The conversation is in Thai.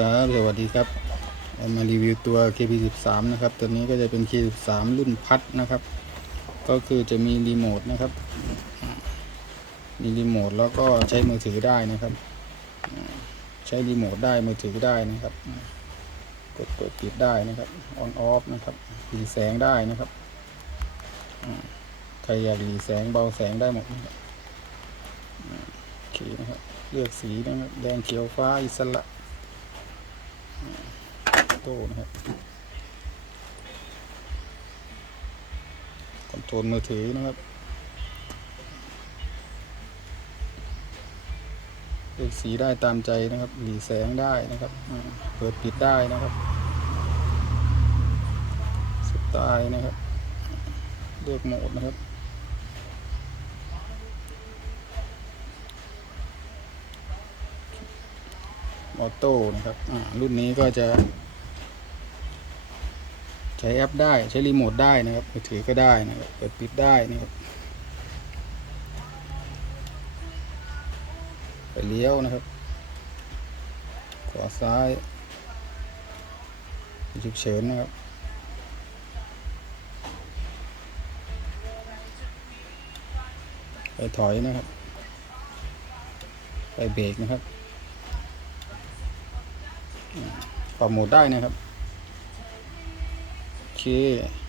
ครับสวัสดีครับมารีวิวตัว KP13 นะครับ ตัวนี้ก็จะเป็น K13 รุ่นพัดนะครับ ก็คือจะมีรีโมทนะครับ มีรีโมทแล้วก็ใช้มือถือได้นะครับ ใช้รีโมทได้มือถือได้นะครับ กดเปิดปิดได้นะครับ ออนออฟนะครับหลีแสงได้นะครับอ่าใครอยากหลีแสงเบาแสงได้หมดนะครับโอเคนะครับ เลือกสีนะครับ แดงเขียวฟ้าอิสระ โต้นะครับคอนโทรลมือถือนะครับเลือกสีได้ตามใจนะครับหลีแสงได้นะครับ เปิดปิดได้นะครับ สไตล์นะครับ เลือกโหมดนะครับออโต้นะครับรุ่นนี้ก็จะ ช้แอปได้ใช้รีโมทได้นะครับมือถือก็ได้นะครับเปิดปิดได้นะครับไปเลี้ยวนะครับขวาซ้ายฉุกเฉินนะครับไปถอยนะครับ ไปเบรกนะครับปรับโหมดได้นะครับ โอเค